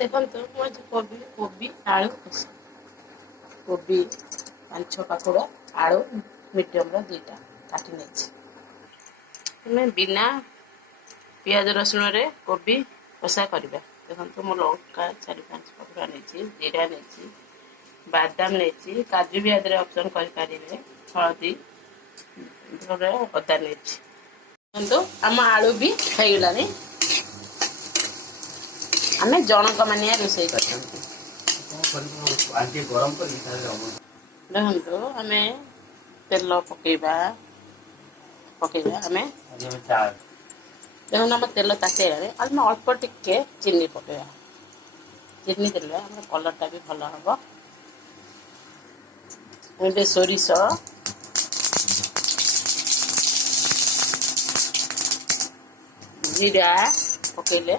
देखो मुझे कोबी कोबी आलू कोबी 5-6 पाखुड़ा आलू मीडियम दुईटा काटी नहीं बिना पियाज रसुण रे कोबी कषा करवा देखो मो लंका 4-5 पाखुड़ा नहीं जीरा नहीं बादाम नहीं काजू भी आदि ऑप्शन करें हलदी अदा नहीं आम आलू भी हो गलानी आम जनक मानिया रोषे कर देखो आम तेल पकेबा आम देखो आम तेल ताकि आम अल्प टिके चीनी पकेबा चीनी देले आम कलरटा भी भल हम सोरिष जीरा पकेले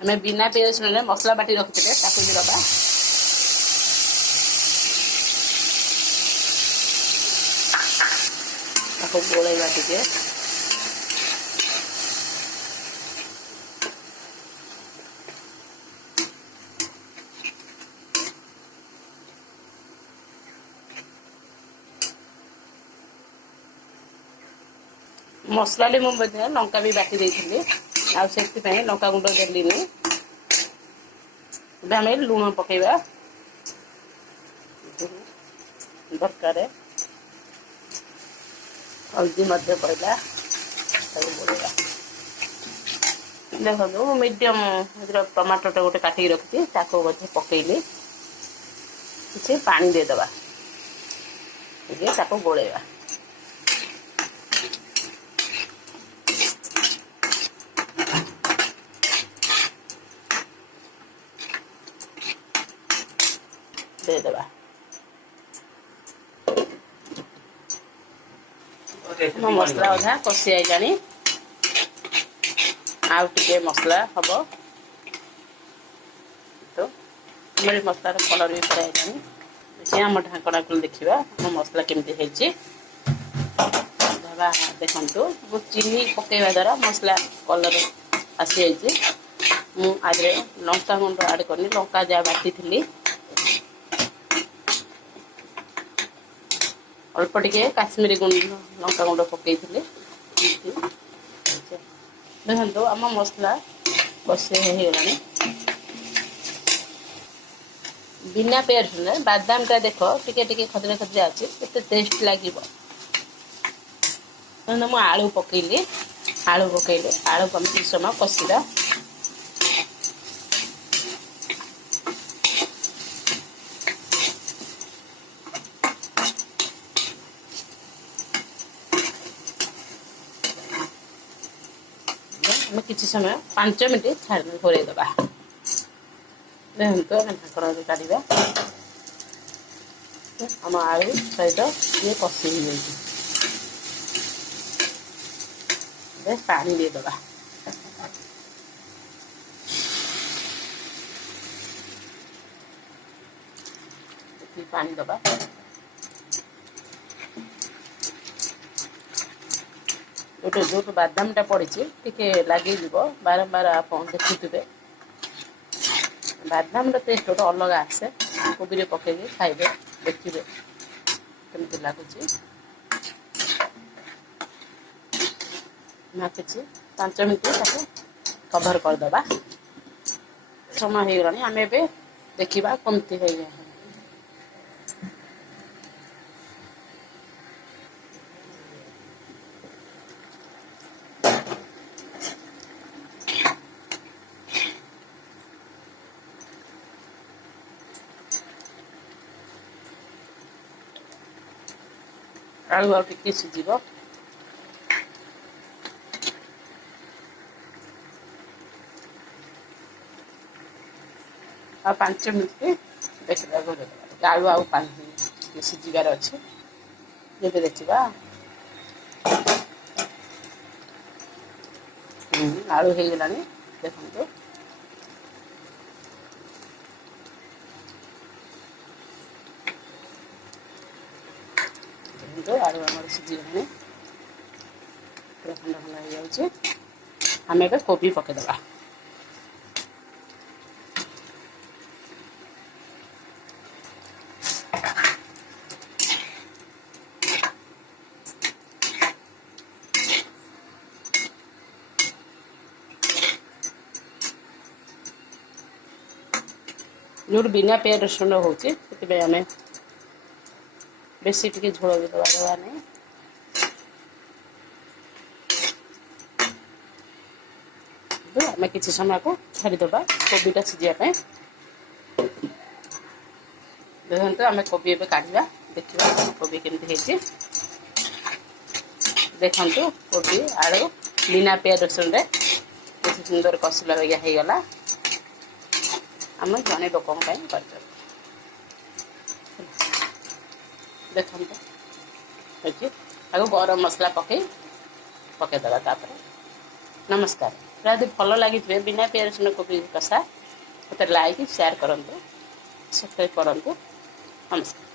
आम बिना पियाज रसुण मसला बाटी रखते भी दबा गोलैवा टे मसला मुझे लंका भी बाटी देती से लंका गुंड देली आम लुण पकेबा दरकार हल्दी पड़ा देखो मीडियम टमाटो गोटे काटिकी रखी पकईली किसी पानी देदबा गोलैवा देदबा मसला अधा कषि आईलानी आउ टे मसला हम तो मेरे मसलार कलर भी पड़ा आईलानी आम ढाकना को देखा आम मसला केमती देखु चीनी पकेवा द्वारा मसला कलर आसी जाइए मुझे लंका गुंड आड करनी लंका जहाँ बाटी थी अल्प टे काश्मीरी गुंड लंका गुंड पकई देखो आम मसला कषे होगला बिना पियाज रसुण बादाम टा देख टे खदरे खदरे अच्छे केते टेस्ट लगे मु आलू पकईली आलू पकईले आलू को किसी समय कषा किसी समय 5 मिनट छाड़ घोरे दबा देखो आम ढाकन काढ़ा आम आलू सहित ये कषि हो पानी दे दबा पानी दबा गोटे जो बादामटा पड़ी टे लगे बारंबार आप देखुवे बादाम टेस्ट गोटे अलग आसे कोबी पकई खाइबे देखिए केमती लगुच किसी 5 मिनट कभर करदबा समय हो गलानी आम ए देखा कमती है आलू आ टिके सीझ आ 5 मिनट देखा आलू आउ सीझार अच्छे जब देखा आलू हो गला देखो आलू आम सीझीगला खंडा खंडा हो जाए आम ए कोबी पकईदबा जो बिना पियाज रसुण होती आम बेसी टी झोल भी दवा नहीं आम किसी समय को छाड़ीदबा कोबीटा सीझापी देखते आम कोबी एवं काढ़ा देखा कोबी केमती देखु कोबी आलू बिना पियाज रसुण किसी सुंदर कषिला भाई होगला आम जड़े लोक देखते आगे गरम मसला पकईदे नमस्कार यदि भल लगी बिना पियाज रसुण कोबी कषा मत लाइक शेयर करूँ सब्सक्राइब करूँ नमस्कार।